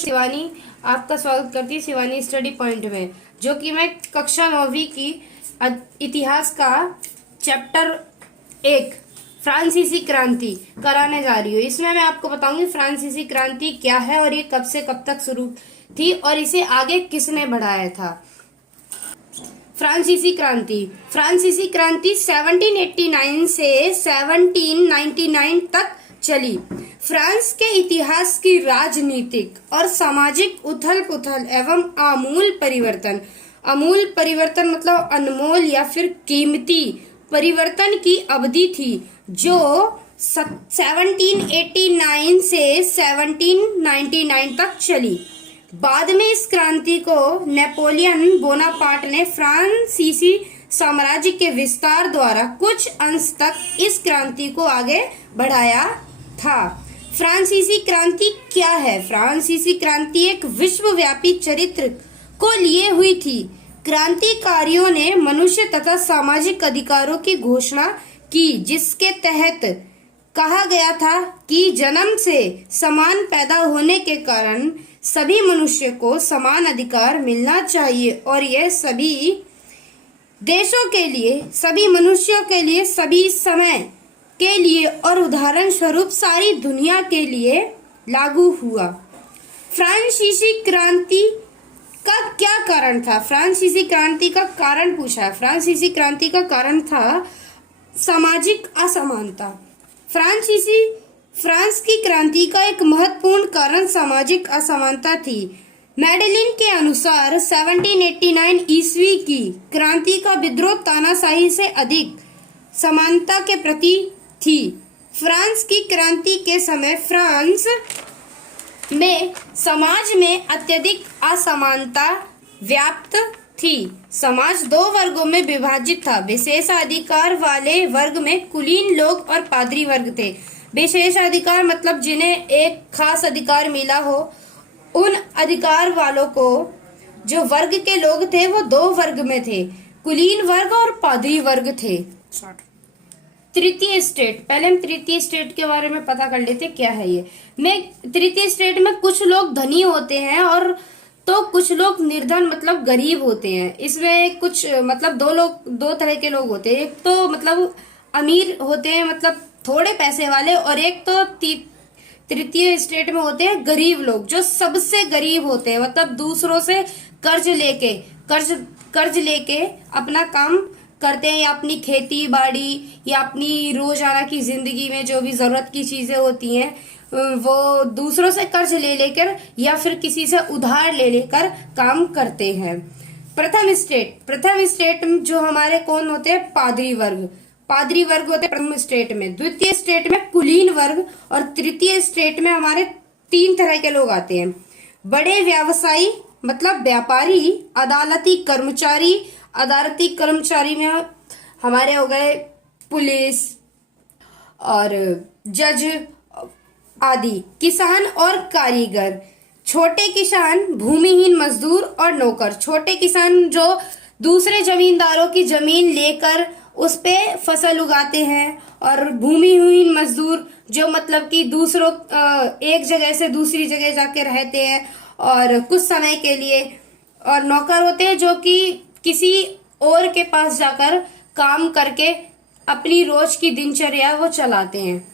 शिवानी आपका स्वागत करती है शिवानी स्टडी पॉइंट में, जो कि मैं कक्षा 9वीं की इतिहास का चैप्टर 1 फ्रांसीसी क्रांति कराने जा रही हूँ। इसमें मैं आपको बताऊंगी फ्रांसीसी क्रांति क्या है और ये कब से कब तक शुरू थी और इसे आगे किसने बढ़ाया था। फ्रांसीसी क्रांति 1789 से 1799 तक चली। फ्रांस के इतिहास की राजनीतिक और सामाजिक उथल पुथल एवं आमूल परिवर्तन मतलब अनमोल या फिर कीमती परिवर्तन की अवधि थी, जो 1789 से 1799 तक चली। बाद में इस क्रांति को नेपोलियन बोनापार्ट ने फ्रांसीसी साम्राज्य के विस्तार द्वारा कुछ अंश तक इस क्रांति को आगे बढ़ाया था। फ्रांसीसी क्रांति क्या है? फ्रांसीसी क्रांति एक विश्वव्यापी चरित्र को लिए हुई थी। क्रांतिकारियों ने मनुष्य तथा सामाजिक अधिकारों की घोषणा की, जिसके तहत कहा गया था कि जन्म से समान पैदा होने के कारण सभी मनुष्य को समान अधिकार मिलना चाहिए और यह सभी देशों के लिए, सभी मनुष्यों के लिए, सभी समय के लिए और उदाहरण स्वरूप सारी दुनिया के लिए लागू हुआ। फ्रांसीसी क्रांति का क्या कारण था? फ्रांसीसी क्रांति का कारण पूछा है। फ्रांसीसी क्रांति का कारण था सामाजिक असमानता। फ्रांस की क्रांति का एक महत्वपूर्ण कारण सामाजिक असमानता थी। मैडेलिन के अनुसार 1789 ईस्वी की क्रांति का विद्रोह तानाशाही से अधिक समानता के प्रति थी। फ्रांस की क्रांति के समय फ्रांस में समाज में अत्यधिक असमानता व्याप्त थी। समाज दो वर्गों में विभाजित था। विशेषाधिकार वाले वर्ग में कुलीन लोग और पादरी वर्ग थे। विशेषाधिकार मतलब जिन्हें एक खास अधिकार मिला हो, उन अधिकार वालों को जो वर्ग के लोग थे वो दो वर्ग में थे, कुलीन वर्ग और पादरी वर्ग थे। तृतीय स्टेट, पहले हम तृतीय स्टेट के बारे में पता कर लेते क्या है ये। तृतीय स्टेट में कुछ लोग धनी होते हैं और तो कुछ लोग निर्धन मतलब गरीब होते हैं। इसमें कुछ मतलब दो तरह के लोग होते हैं। एक तो मतलब अमीर होते हैं मतलब थोड़े पैसे वाले, और एक तो तृतीय स्टेट में होते हैं गरीब लोग, जो सबसे गरीब होते हैं, मतलब दूसरों से कर्ज लेके अपना काम करते हैं, या अपनी खेती बाड़ी या अपनी रोजाना की जिंदगी में जो भी जरूरत की चीजें होती हैं वो दूसरों से कर्ज ले लेकर या फिर किसी से उधार ले लेकर काम करते हैं। प्रथम स्टेट जो हमारे कौन होते हैं? पादरी वर्ग होते हैं प्रथम स्टेट में। द्वितीय स्टेट में कुलीन वर्ग और तृतीय स्टेट में हमारे तीन तरह के लोग आते हैं। बड़े व्यवसायी मतलब व्यापारी, अदालती कर्मचारी में हमारे हो गए पुलिस और जज आदि। किसान और कारीगर। छोटे किसान, भूमिहीन मजदूर और नौकर। छोटे किसान जो दूसरे जमींदारों की जमीन लेकर उस पे फसल उगाते हैं, और भूमिहीन मजदूर जो मतलब कि दूसरों एक जगह से दूसरी जगह जाके रहते हैं और कुछ समय के लिए, और नौकर होते हैं जो कि किसी और के पास जाकर काम करके अपनी रोज की दिनचर्या वो चलाते हैं।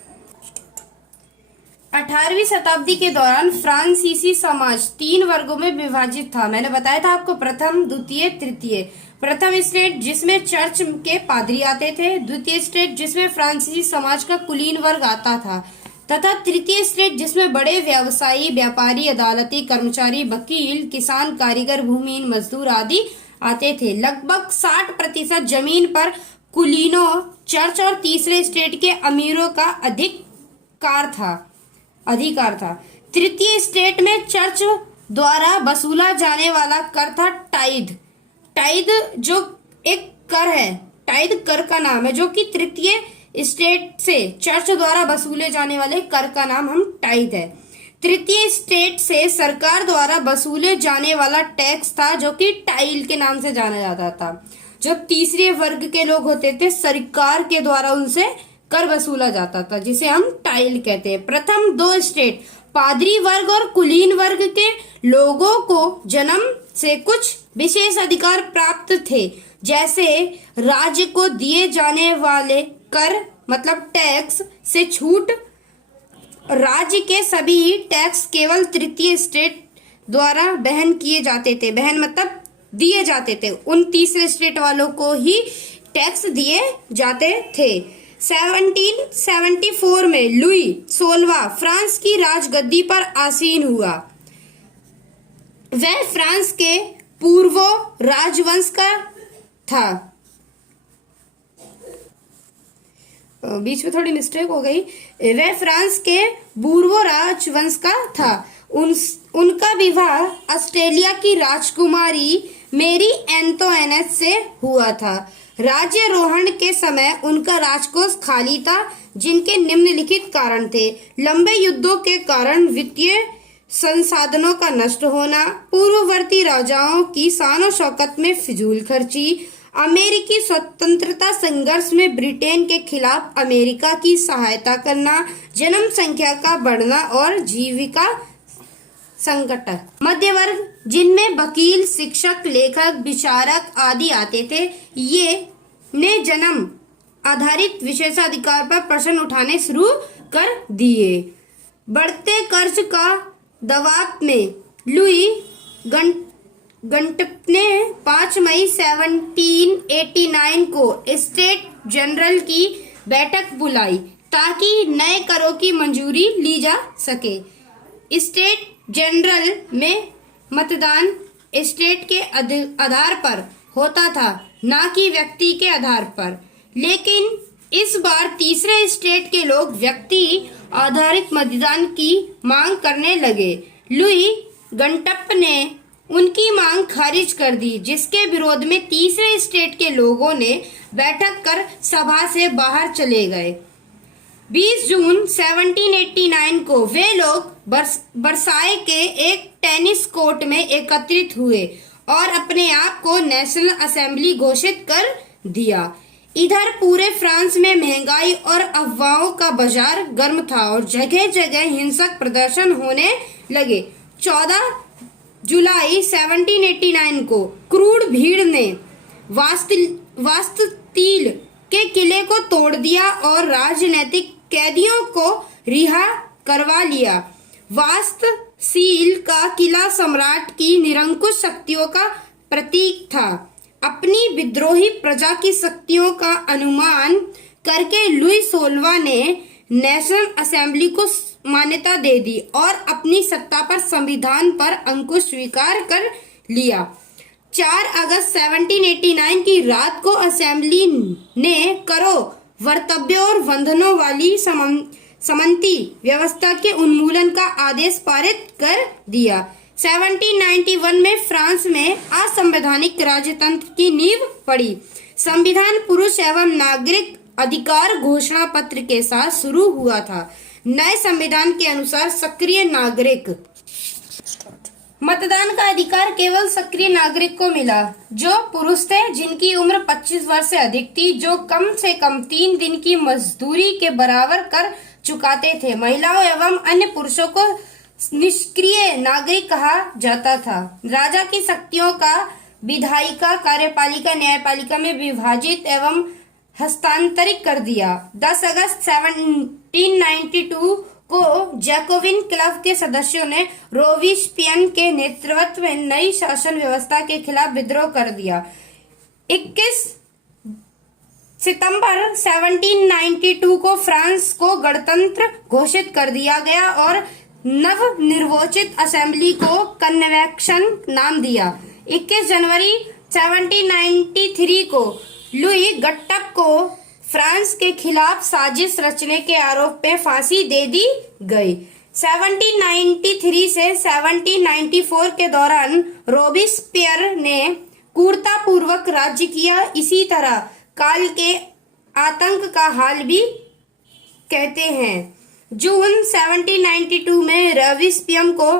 18वीं शताब्दी के दौरान फ्रांसीसी समाज 3 वर्गों में विभाजित था। मैंने बताया था आपको, प्रथम, द्वितीय, तृतीय। प्रथम स्टेट जिसमें चर्च के पादरी आते थे, द्वितीय स्टेट जिसमें फ्रांसीसी समाज का कुलीन वर्ग आता था, तथा तृतीय स्टेट जिसमें बड़े व्यवसायी, व्यापारी, अदालती कर्मचारी, वकील, किसान, कारीगर, भूमिहीन मजदूर आदि आते थे। लगभग 60% जमीन पर कुलीनों, चर्च और तीसरे स्टेट के अमीरों का अधिकार था। तृतीय स्टेट में चर्च द्वारा वसूला जाने वाला कर था टाइद जो एक कर है, टाइद कर का नाम है, जो कि तृतीय स्टेट से चर्च द्वारा वसूले जाने वाले कर का नाम हम टाइद है। तृतीय स्टेट से सरकार द्वारा वसूले जाने वाला टैक्स था, जो कि टाइल के नाम से जाना जाता था। जो तीसरे वर्ग के लोग होते थे, सरकार के द्वारा उनसे कर वसूला जाता था, जिसे हम टाइल कहते हैं। प्रथम दो स्टेट पादरी वर्ग और कुलीन वर्ग के लोगों को जन्म से कुछ विशेष अधिकार प्राप्त थे, जैसे राज्य को दिए जाने वाले कर मतलब टैक्स से छूट। राज्य के सभी टैक्स केवल तृतीय स्टेट द्वारा वहन किए जाते थे। वहन मतलब दिए जाते थे, उन तीसरे स्टेट वालों को ही टैक्स दिए जाते थे। 1774 में लुई 16वां फ्रांस की राजगद्दी पर आसीन हुआ। वह फ्रांस के पूर्व राजवंश का था। बीच में थोड़ी मिस्टेक हो गई। वह फ्रांस के पूर्व राजवंश का था। उनका विवाह ऑस्ट्रेलिया की राजकुमारी मेरी एंटोइनेट से हुआ था। राज्यारोहण के समय उनका राजकोष खाली था, जिनके निम्नलिखित कारण थे: लंबे युद्धों के कारण वित्तीय संसाधनों का नष्ट होना, पूर्ववर्ती राजाओं की शान शौकत में फिजूल खर्ची, अमेरिकी स्वतंत्रता संघर्ष में ब्रिटेन के खिलाफ अमेरिका की सहायता करना, जनसंख्या का बढ़ना और जीविका संकट। मध्य वर्ग, जिनमें वकील, शिक्षक, लेखक, विचारक आदि आते थे, ये ने जन्म आधारित विशेषाधिकार पर प्रश्न उठाने शुरू कर दिए। बढ़ते कर्ज का दबाव में लुई गंटप ने 5 मई 1789 को स्टेट जनरल की बैठक बुलाई ताकि नए करों की मंजूरी ली जा सके। स्टेट जनरल में मतदान स्टेट के आधार पर होता था, न कि व्यक्ति के आधार पर, लेकिन इस बार तीसरे स्टेट के लोग व्यक्ति आधारित मतदान की मांग करने लगे। लुई गंटप ने उनकी मांग खारिज कर दी, जिसके विरोध में तीसरे स्टेट के लोगों ने बैठक कर सभा से बाहर चले गए। 20 जून 1789 को वे लोग बरसाए के एक टेनिस कोर्ट में एकत्रित हुए और अपने आप को नेशनल असेंबली घोषित कर दिया। इधर पूरे फ्रांस में महंगाई और अफवाहों का बाजार गर्म था और जगह जगह हिंसक प्रदर्शन होने लगे। 14 जुलाई 1789 को क्रूर भीड़ ने वास्तुतिल के किले को तोड़ दिया और राजनीतिक कैदियों को रिहा करवा लिया। वास्तुशील का किला सम्राट की निरंकुश शक्तियों का प्रतीक था। अपनी विद्रोही प्रजा की शक्तियों का अनुमान करके लुई 16वां ने नेशनल असेंबली को मान्यता दे दी और अपनी सत्ता पर संविधान पर अंकुश स्वीकार कर लिया। 4 अगस्त 1789 की रात को असेंबली ने करों, वर्तव्यों और बंधनों वाली समन्ती व्यवस्था के उन्मूलन का आदेश पारित कर दिया। 1791 में फ्रांस में असंवैधानिक राजतंत्र की नींव पड़ी। संविधान पुरुष एवं नागरिक अधिकार घोषणा पत्र के साथ शुरू हुआ था। नए संविधान के अनुसार सक्रिय नागरिक मतदान का अधिकार केवल सक्रिय नागरिक को मिला, जो पुरुष थे, जिनकी उम्र 25 वर्ष से अधिक थी, जो कम से कम 3 दिन की मजदूरी के बराबर कर चुकाते थे। महिलाओं एवं अन्य पुरुषों को निष्क्रिय नागरिक कहा जाता था। राजा की शक्तियों का विधायिका, कार्यपालिका, न्यायपालिका में विभाजित एवं हस्तांतरित कर दिया। 10 अगस्त 1792 को जैकोबिन क्लब के सदस्यों ने रोबिस्पियन के नेतृत्व में नई शासन व्यवस्था के खिलाफ विद्रोह कर दिया। 21 सितंबर 1792 को फ्रांस को गणतंत्र घोषित कर दिया गया और नवनिर्वाचित असेंबली को कन्वेंशन नाम दिया। 21 जनवरी 1793 को लुई गट्टप को फ्रांस के खिलाफ साजिश रचने के आरोप में फांसी दे दी गई। 1793 से 1794 के दौरान रोबिस्पियर ने क्रूरतापूर्वक राज्य किया। इसी तरह काल के आतंक का हाल भी कहते हैं। जून 1792 में रोबिस्पियर को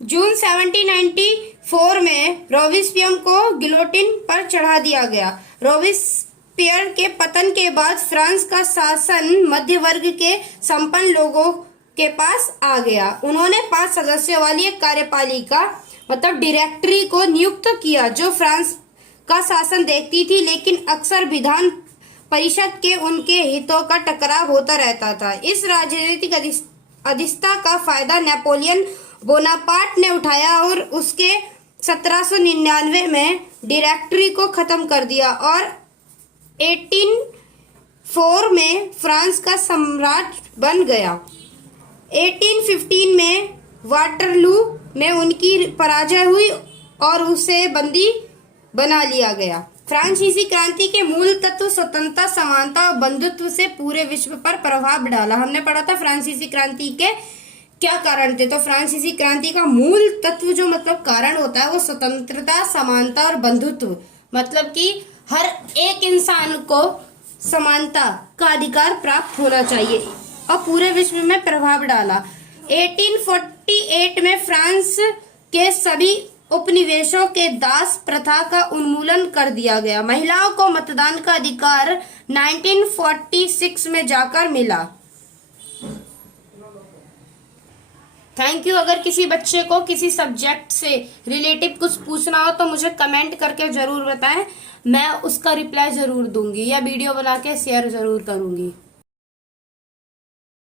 जून 1794 में रोबिस्पियर को गिलोटिन पर चढ़ा दिया गया। रोबिस्पियर रॉबेस्पियर के पतन के बाद फ्रांस का शासन मध्य वर्ग के संपन्न लोगों के पास आ गया। उन्होंने 5 सदस्यों वाली एक कार्यपालिका मतलब डायरेक्टरी को नियुक्त किया जो फ्रांस का शासन देखती थी, लेकिन अक्सर विधान परिषद के उनके हितों का टकराव होता रहता था। इस राजनीतिक अनिश्चितता का फायदा नेपोलियन बोनापार्ट ने उठाया और उसके 1799 में डायरेक्टरी को खत्म कर दिया और 1804 में फ्रांस का सम्राट बन गया। 1815 में वाटरलू में उनकी पराजय हुई और उसे बंदी बना लिया गया। फ्रांसीसी क्रांति के मूल तत्व स्वतंत्रता, समानता और बंधुत्व से पूरे विश्व पर प्रभाव डाला। हमने पढ़ा था फ्रांसीसी क्रांति के क्या कारण थे। तो फ्रांसीसी क्रांति का मूल तत्व जो मतलब कारण होता है वो स्वतंत्रता, समानता और बंधुत्व, मतलब कि हर एक इंसान को समानता का अधिकार प्राप्त होना चाहिए और पूरे विश्व में प्रभाव डाला। 1848 में फ्रांस के सभी उपनिवेशों के दास प्रथा का उन्मूलन कर दिया गया। महिलाओं को मतदान का अधिकार 1946 में जाकर मिला। Thank you. अगर किसी बच्चे को किसी सब्जेक्ट से रिलेटिव कुछ पूछना हो तो मुझे कमेंट करके जरूर बताएं, मैं उसका रिप्लाई जरूर दूंगी या वीडियो बना के शेयर जरूर करूंगी।